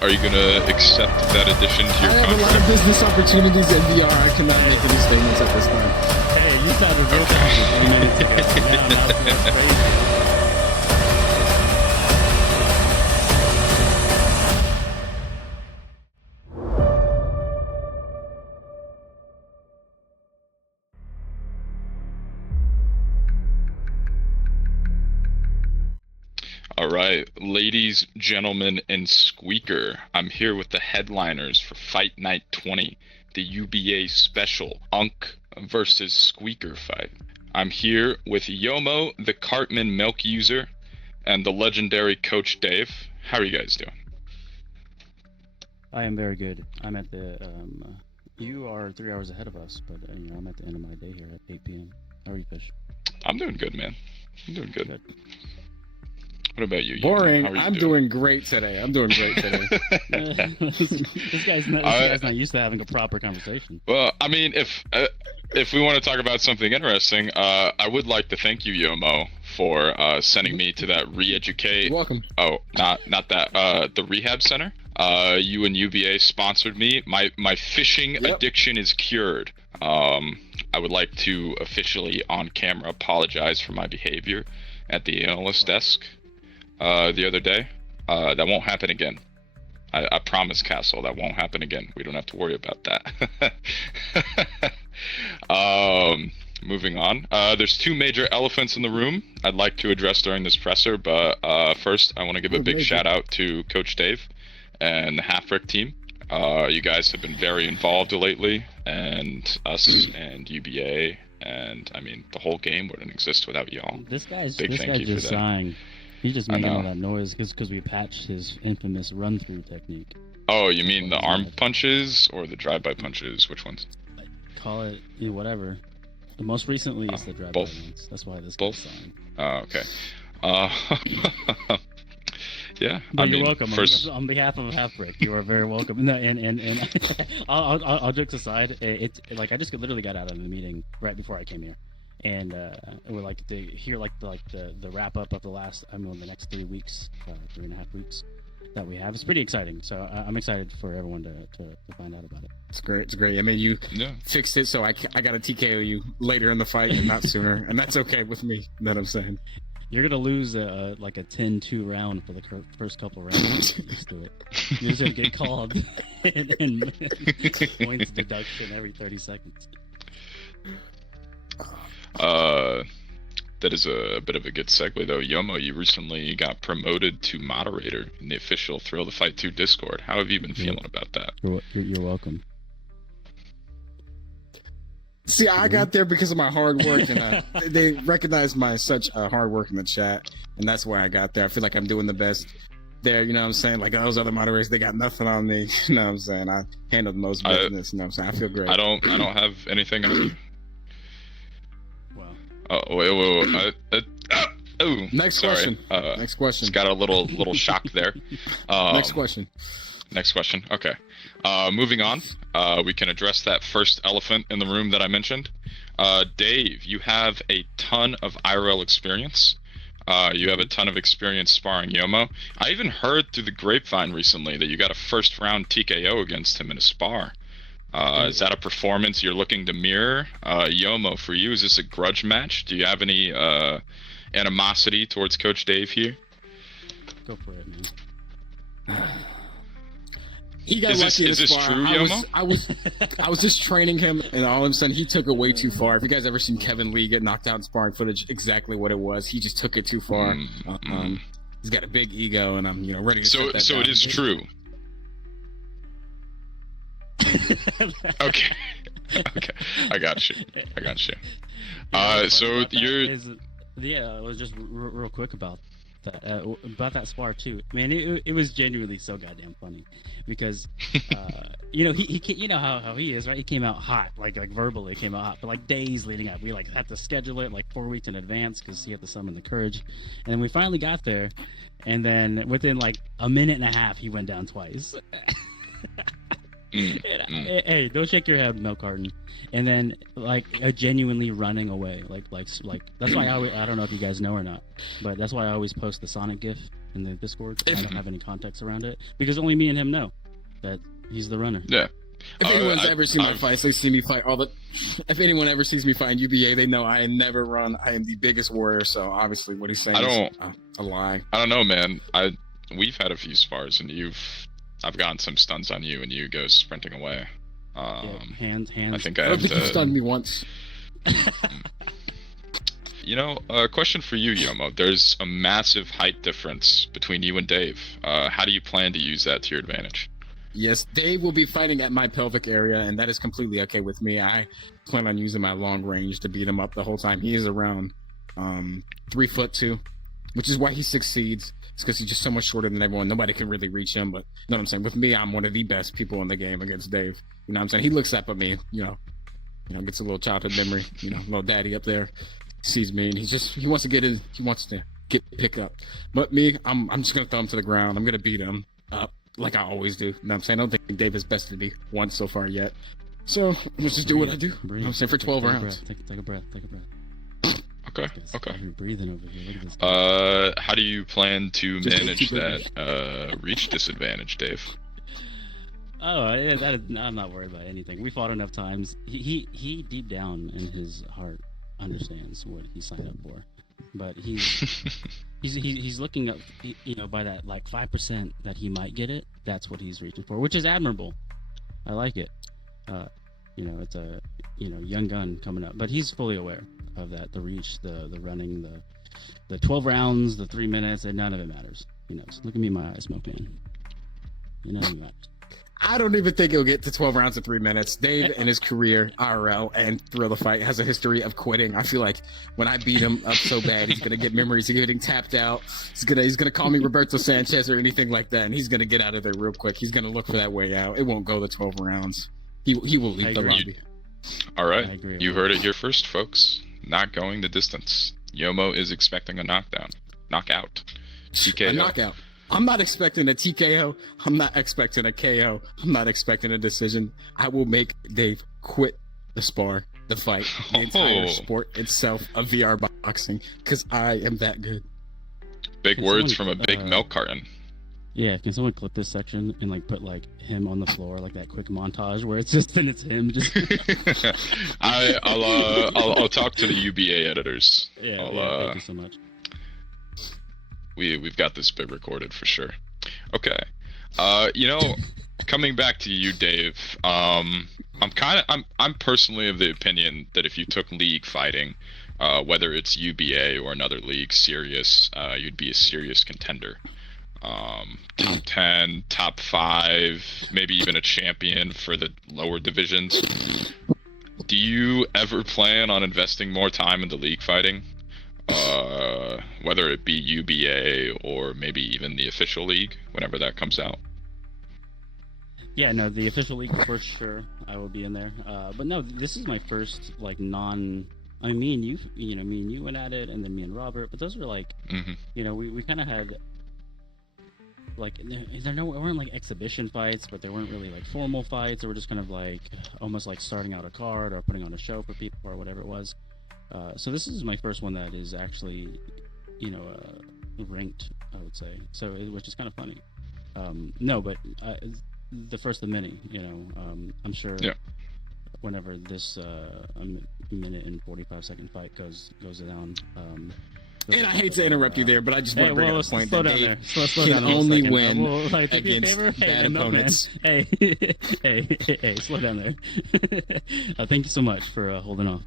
are you gonna accept that addition to your I have a lot contract? of business opportunities in VR. I cannot make any statements at this time. Hey, you sounded real confident 3 minutes ago. Now it's going crazy. All right, ladies, gentlemen, and Squeaker, I'm here with the headliners for Fight Night 20, the UBA special, Unk versus Squeaker fight. I'm here with YoMo, the Cartman milk user, and the legendary Coach Dave. How are you guys doing? I am very good. I'm at the, you are 3 hours ahead of us, but, you know, I'm at the end of my day here at 8 p.m. How are you, Fish? I'm doing good, man. I'm doing good. What about you? Boring. How are you I'm doing great today. This guy's not used to having a proper conversation. Well, I mean, if we want to talk about something interesting, I would like to thank you, YoMo, for sending me to that re-educate. You're welcome. Oh, not that. The rehab center. You and UBA sponsored me. My fishing addiction is cured. I would like to officially on camera apologize for my behavior at the analyst desk the other day. That won't happen again. I promise, Castle, that won't happen again. We don't have to worry about that. Moving on. There's two major elephants in the room I'd like to address during this presser, but first I want to give a big shout out to Coach Dave and the Half-Brick team. You guys have been very involved lately, and us and UBA, and I mean the whole game wouldn't exist without y'all. This guy's thank you just for that. sighing. He's just making all that noise because we patched his infamous run-through technique. Oh, you mean the arm punches or the drive-by punches? Which ones? Call it whatever. The most recently is the drive-by ones. That's why this guy's sighing. Oh, okay. Yeah, But you're welcome. On behalf of Half-Brick, you are very welcome. No, and I'll jokes aside, it's like I just literally got out of the meeting right before I came here, and we're like to hear the wrap up of the next 3 weeks, 3.5 weeks that we have. It's pretty exciting. So I'm excited for everyone to find out about it. It's great. It's great. I mean, you fixed it, so I got to TKO you later in the fight and not sooner, and that's okay with me. You know what I'm saying? You're gonna lose like a 10-2 round for the first couple rounds. Just do it. You're just gonna get called and points deduction every 30 seconds. That is a bit of a good segue, though. YoMo, you recently got promoted to moderator in the official Thrill the Fight 2 Discord. How have you been feeling about that? You're welcome. See, I got there because of my hard work, and they recognized my such hard work in the chat, and that's why I got there. I feel like I'm doing the best there, you know what I'm saying? Like those other moderators, they got nothing on me, you know what I'm saying? I handle the most business, you know what I'm saying? I feel great. I don't have anything on you. Wow. Oh, wait. Oh, Next question. Next question. Just got a little shock there. Next question. Next question. Okay. Moving on. We can address that first elephant in the room that I mentioned. Dave, you have a ton of IRL experience. You have a ton of experience sparring YoMo. I even heard through the grapevine recently that you got a first round TKO against him in a spar. Is that a performance you're looking to mirror? YoMo, for you, is this a grudge match? Do you have any animosity towards Coach Dave here? Go for it, man. He got lucky in this true, YoMo? I was just training him, and all of a sudden he took it way too far. If you guys ever seen Kevin Lee get knocked out in sparring footage, exactly what it was. He just took it too far. He's got a big ego, and I'm ready to. So it is true. Okay. I got you. So you're. Yeah, it was just real quick about that spar too. Man, it was genuinely so goddamn funny because he you know how he is, right? He came out hot, like verbally came out hot for like days leading up. We had to schedule it like 4 weeks in advance because he had to summon the courage, and then we finally got there, and then within like a minute and a half he went down twice. Hey, don't shake your head, milk carton. And then genuinely running away, like that's why I don't know if you guys know or not, but that's why I always post the Sonic GIF in the Discord. I don't have any context around it because only me and him know that he's the runner. Yeah. If anyone's ever seen my fights, they see me fight all the. If anyone ever sees me fight in UBA, they know I never run. I am the biggest warrior. So obviously, what he's saying is a lie. I don't know, man. We've had a few spars, and I've gotten some stuns on you, and you go sprinting away. Hands. I think I I have think you to. stunned me once. You know, a question for you, YoMo. There's a massive height difference between you and Dave. How do you plan to use that to your advantage? Yes, Dave will be fighting at my pelvic area, and that is completely okay with me. I plan on using my long range to beat him up the whole time. He is around 3'2", which is why he succeeds. It's because he's just so much shorter than everyone. Nobody can really reach him. But you know what I'm saying? With me, I'm one of the best people in the game against Dave. You know what I'm saying? He looks up at me, gets a little childhood memory, little daddy up there, sees me, and he wants to pick up. But me, I'm just gonna throw him to the ground. I'm gonna beat him up. Like I always do. You know what I'm saying? I don't think Dave has bested me once so far yet. So let's just do what I do. You know what I'm saying? For 12 rounds. Take a breath. Okay. I'm breathing over here. Look at this. How do you plan to manage that reach disadvantage, Dave? Oh, yeah, I'm not worried about anything. We fought enough times. He deep down in his heart understands what he signed up for, but he's looking up, by that like 5% that he might get it. That's what he's reaching for, which is admirable. I like it. It's a young gun coming up, but he's fully aware of that. The reach, the running, the 12 rounds, the 3 minutes, and none of it matters. So look at me in my eyes, Smoke Man. None of it matters. I don't even think he'll get to 12 rounds in 3 minutes. Dave, in his career, IRL and Thriller Fight, has a history of quitting. I feel like when I beat him up so bad, he's gonna get memories of getting tapped out. He's gonna call me Roberto Sanchez or anything like that, and he's gonna get out of there real quick. He's gonna look for that way out. It won't go the 12 rounds. He will leave the lobby. All right, you heard it here first, folks. Not going the distance. YoMo is expecting a knockout. TKO. A knockout. I'm not expecting a TKO. I'm not expecting a KO. I'm not expecting a decision. I will make Dave quit the spar, the fight, the entire sport itself of VR boxing, because I am that good. Big words from a big milk carton. Yeah, can someone clip this section and put him on the floor, like that quick montage where it's him just. I'll talk to the UBA editors. Yeah, thank you so much. We've got this bit recorded for sure. Okay, coming back to you, Dave. I'm personally of the opinion that if you took league fighting, whether it's UBA or another league, serious, you'd be a serious contender. Top 10, top 5, maybe even a champion for the lower divisions. Do you ever plan on investing more time into league fighting? Whether it be UBA or maybe even the official league, whenever that comes out. Yeah, no, the official league for sure. I will be in there. But no, this is my first me and you went at it, and then me and Robert. But those were we kind of had there weren't exhibition fights, but they weren't really formal fights. They were just kind of almost starting out a card or putting on a show for people or whatever it was. So this is my first one that is actually, ranked, I would say. So, which is kind of funny. The first of many, I'm sure. Yeah. Whenever this minute and 45-second fight goes down. And I hate to interrupt you there, but I just want to bring up a point that Dave slow can down only win against bad opponents. Hey, slow down there. Thank you so much for holding off.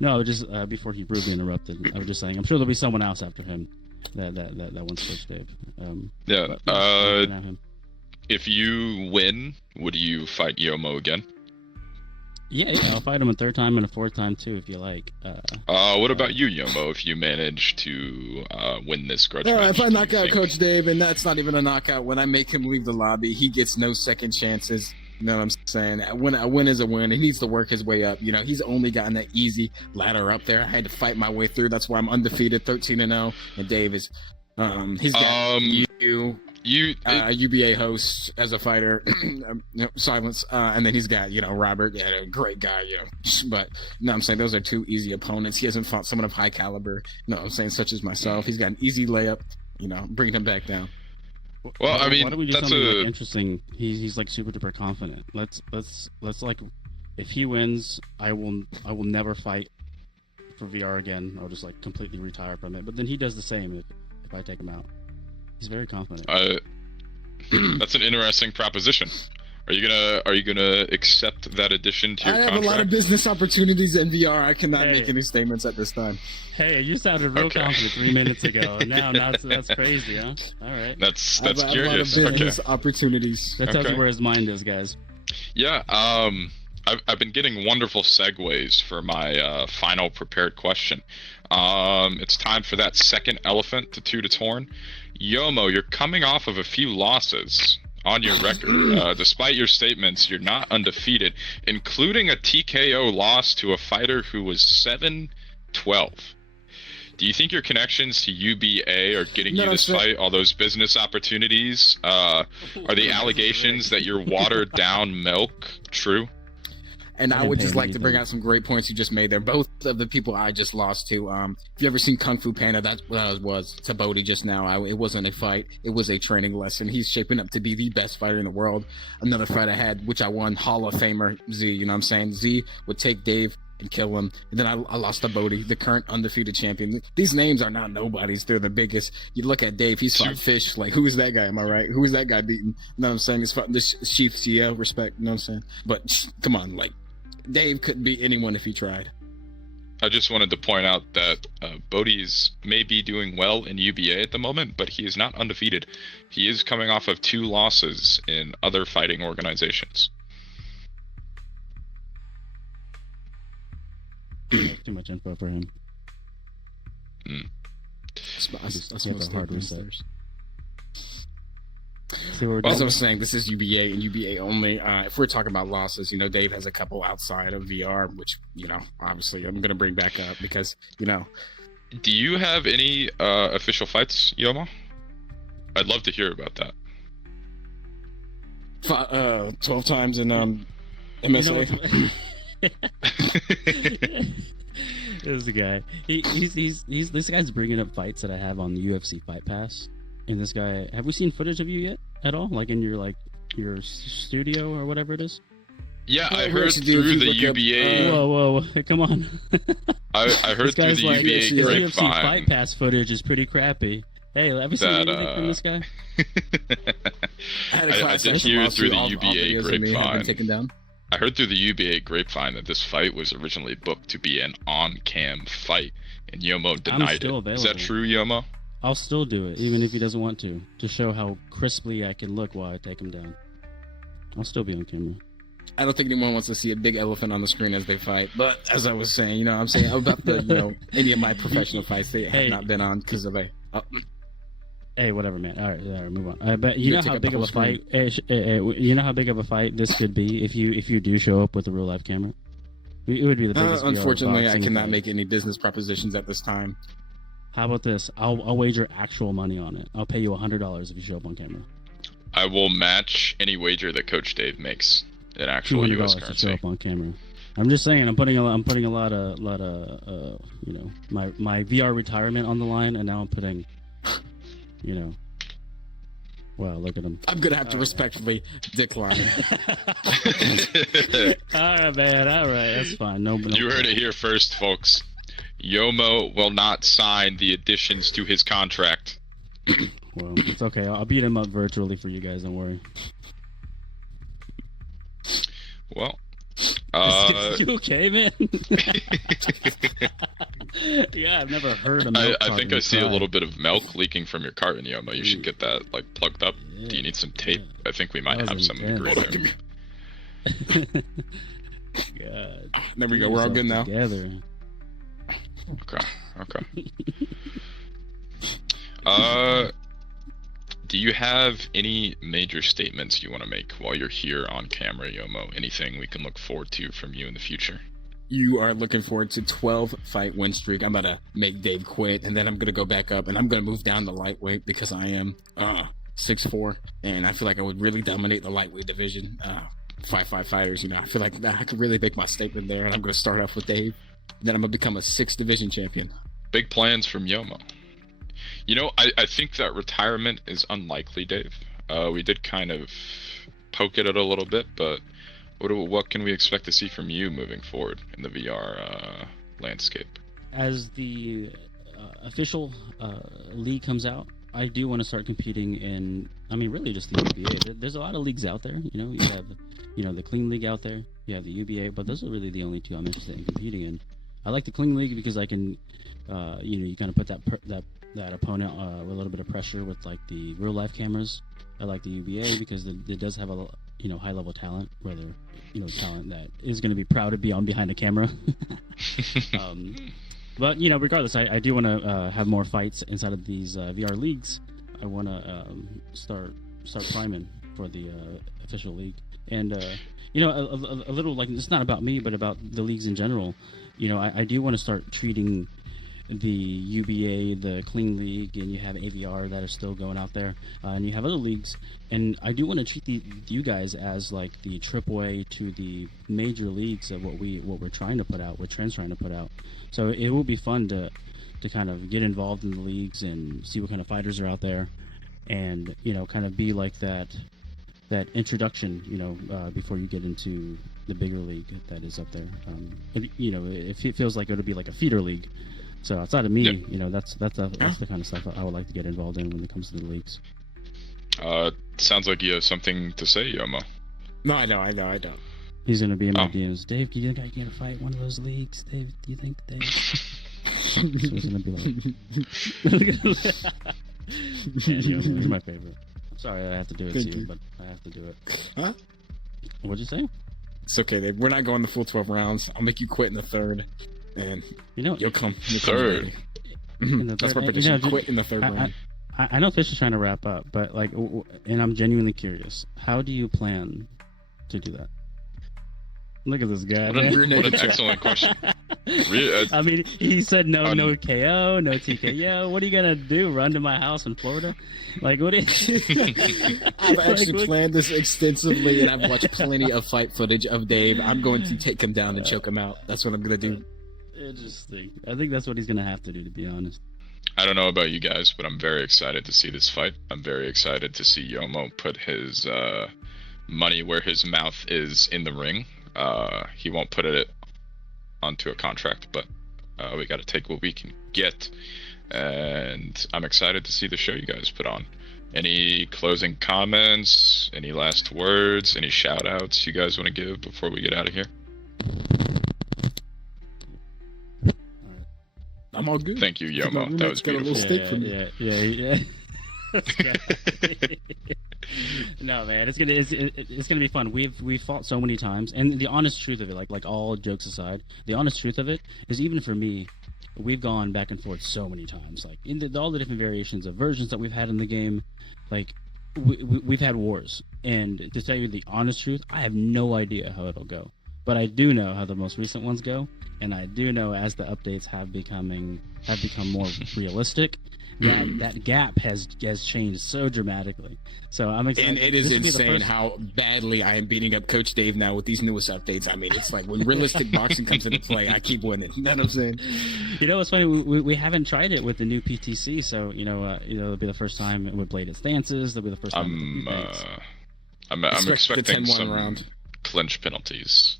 No, just before he rudely interrupted, I was just saying, I'm sure there'll be someone else after him that wants to push Dave. If you win, would you fight YoMo again? Yeah, I'll fight him a third time and a fourth time too, if you like. What about you, YoMo? If you manage to win this grudge match, if I knock out Coach Dave, and that's not even a knockout, when I make him leave the lobby, he gets no second chances. You know what I'm saying? A win is a win. He needs to work his way up. He's only gotten that easy ladder up there. I had to fight my way through. That's why I'm undefeated, 13-0. And Dave is, he's got UBA host as a fighter, Silence, and then he's got Robert, a great guy, but no, I'm saying those are two easy opponents. He hasn't fought someone of high caliber, I'm saying, such as myself. He's got an easy layup bringing him back down. Well, I mean, why don't we do that's something like interesting? He's like super duper confident. Let's like, if he wins, I will never fight for VR again. I'll just like completely retire from it. But then he does the same if I take him out. He's very confident. That's an interesting proposition. Are you gonna accept that addition to your contract? I have a lot of business opportunities in VR. I cannot make any statements at this time. Hey, you sounded real confident 3 minutes ago. Now that's crazy, huh? All right. That's I have curious. a lot of business opportunities. That tells you where his mind is, guys. Yeah. I've been getting wonderful segues for my final prepared question. It's time for that second elephant to toot its horn. YoMo, you're coming off of a few losses on your record. Despite your statements, you're not undefeated, including a TKO loss to a fighter who was 7-12. Do you think your connections to UBA are getting you this fight, all those business opportunities? Are the allegations that you're watered down milk true? And I would just like to bring out some great points you just made there. Both of the people I just lost to. If you ever seen Kung Fu Panda, that's what I was to Bodhi just now. It wasn't a fight. It was a training lesson. He's shaping up to be the best fighter in the world. Another fight I had, which I won, Hall of Famer Z. You know what I'm saying? Z would take Dave and kill him. And then I lost to Bodhi, the current undefeated champion. These names are not nobodies. They're the biggest. You look at Dave, he's fought Fish. Like, who is that guy? Am I right? Who is that guy beating? You know what I'm saying? He's fought the Sheath, respect. You know what I'm saying? But come on, like, Dave couldn't beat anyone if he tried. I just wanted to point out that Bodhi's may be doing well in UBA at the moment, but he is not undefeated. He is coming off of 2 losses in other fighting organizations. Too much info for him. That's a hard reset. As I was saying, this is UBA and UBA only. If we're talking about losses, Dave has a couple outside of VR, which, obviously I'm going to bring back up because, Do you have any official fights, YoMo? I'd love to hear about that. 12 times in MSA. This guy. He's this guy's bringing up fights that I have on the UFC Fight Pass. And this guy, have we seen footage of you yet at all? Like in your studio or whatever it is? Yeah, I heard through the UBA. Whoa, come on. I heard through the UBA grapevine. UFC Fight Pass footage is pretty crappy. Hey, have you seen anything from this guy? I did hear through the UBA grapevine. Taken down. I heard through the UBA grapevine that this fight was originally booked to be an on-cam fight, and YoMo denied it. Is that true, YoMo? I'll still do it, even if he doesn't want to show how crisply I can look while I take him down. I'll still be on camera. I don't think anyone wants to see a big elephant on the screen as they fight. But as I was saying, I'm saying about the, any of my professional fights, they have not been on because of a... Hey, whatever, man. All right, move on. But you know how big of a fight? You know how big of a fight this could be if you do show up with a real live camera. It would be the biggest. Unfortunately, I cannot make any business propositions at this time. How about this? I'll wager actual money on it. I'll pay you $100 if you show up on camera. I will match any wager that Coach Dave makes in actual U.S. currency. To show up on camera. I'm just saying, I'm putting a lot of my VR retirement on the line, and now I'm putting, wow, look at him. I'm gonna have to respectfully decline. All right, man. All right, that's fine. No. You heard it here first, folks. YoMo will not sign the additions to his contract. Well, it's okay. I'll beat him up virtually for you guys. Don't worry. Well, you okay, man? Yeah, I've never heard of milk. I think I see a little bit of milk leaking from your carton, YoMo. You should get that plugged up. Yeah, do you need some tape? I think we might have some in the grid there. God. There we go. We're all good now. Together. Okay. Do you have any major statements you want to make while you're here on camera, YoMo? Anything we can look forward to from you in the future? You are looking forward to 12-fight win streak. I'm about to make Dave quit, and then I'm going to go back up, and I'm going to move down to lightweight because I am 6'4", and I feel like I would really dominate the lightweight division. 5'5" fighters, I feel like I could really make my statement there, and I'm going to start off with Dave. Then I'm going to become a 6th division champion. Big plans from YoMo. You know, I think that retirement is unlikely, Dave. We did kind of poke at it a little bit, but what can we expect to see from you moving forward in the VR landscape? As the official league comes out, I do want to start competing in. I mean, really, just the UBA. There's a lot of leagues out there. You know, you have, the Clean League out there. You have the UBA, but those are really the only two I'm interested in competing in. I like the Clean League because I can, you kind of put that opponent with a little bit of pressure with like the real life cameras. I like the UBA because it does have a high level talent, whether talent that is going to be proud to be on behind a camera. But regardless, I do want to have more fights inside of these VR leagues. I want to start priming for the official league, and a little like it's not about me, but about the leagues in general. I do want to start treating the UBA, the Clean League, and you have AVR that are still going out there, and you have other leagues, and I do want to treat you guys as like the AAA to the major leagues of what we're trying to put out, what Trent's trying to put out. So it will be fun to kind of get involved in the leagues and see what kind of fighters are out there, and kind of be like that introduction, before you get into the bigger league that is up there. It feels like it'll be like a feeder league. So outside of me, Yep. That's the kind of stuff I would like to get involved in when it comes to the leagues. Sounds like you have something to say, YoMo. No, I don't. He's gonna be in my Oh. DMs. Dave, do you think I can fight one of those leagues? Dave, do you think, Dave? So he's gonna be like, man, you're my favorite. I'm sorry I have to do it Thank to you, you. but I have to do it. Huh? What'd you say? It's okay, Dave. We're not going the full 12 rounds. I'll make you quit in the third, and you'll come. Third. In the That's third- my prediction. just- Quit in the third round. I know Fish is trying to wrap up, but and I'm genuinely curious. How do you plan to do that? Look at this guy. What Man. an excellent question. I mean, he said no Un- KO, no TKO. What are you gonna do? Run to my house in Florida? Like, what? I've actually planned this extensively, and I've watched plenty of fight footage of Dave. I'm going to take him down and choke him out. That's what I'm going to do. Interesting. I think that's what he's gonna have to do, to be honest. I don't know about you guys, but I'm very excited to see this fight. I'm very excited to see YoMo put his money where his mouth is in the ring. He won't put it onto a contract, but we got to take what we can get. And I'm excited to see the show you guys put on. Any closing comments? Any last words? Any shout outs you guys want to give before we get out of here? I'm all good. Thank you, YoMo. That was Got a little beautiful. steak for me. Yeah. No, man, it's gonna be fun. We've fought so many times, and the honest truth of it, like all jokes aside, the honest truth of it is, even for me, we've gone back and forth so many times, like in all the different variations of versions that we've had in the game. Like we've had wars, and to tell you the honest truth, I have no idea how it'll go, but I do know how the most recent ones go, and I do know as the updates have become more realistic, that gap has changed so dramatically. So I'm excited. And it is This will be the insane first- how badly I am beating up Coach Dave now with these newest updates. I mean, it's like when realistic boxing comes into play, I keep winning. You know what I'm saying? What's funny? We haven't tried it with the new PTC, so it'll be the first time with bladed stances. It'll be the first time. I'm Expect the expecting 10-1 some round. clinch penalties.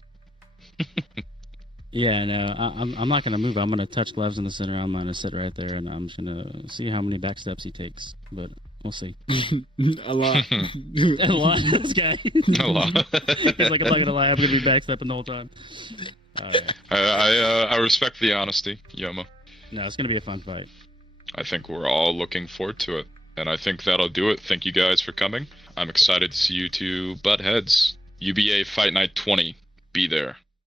Yeah, no, I'm not gonna move. I'm gonna touch gloves in the center. I'm gonna sit right there, and I'm just gonna see how many back steps he takes. But we'll see. A lot. A lot. This guy. A lot. He's like, I'm not gonna lie. I'm gonna be backstepping the whole time. I respect the honesty, YoMo. No, it's gonna be a fun fight. I think we're all looking forward to it, and I think that'll do it. Thank you guys for coming. I'm excited to see you two butt heads. UBA Fight Night 20. Be there.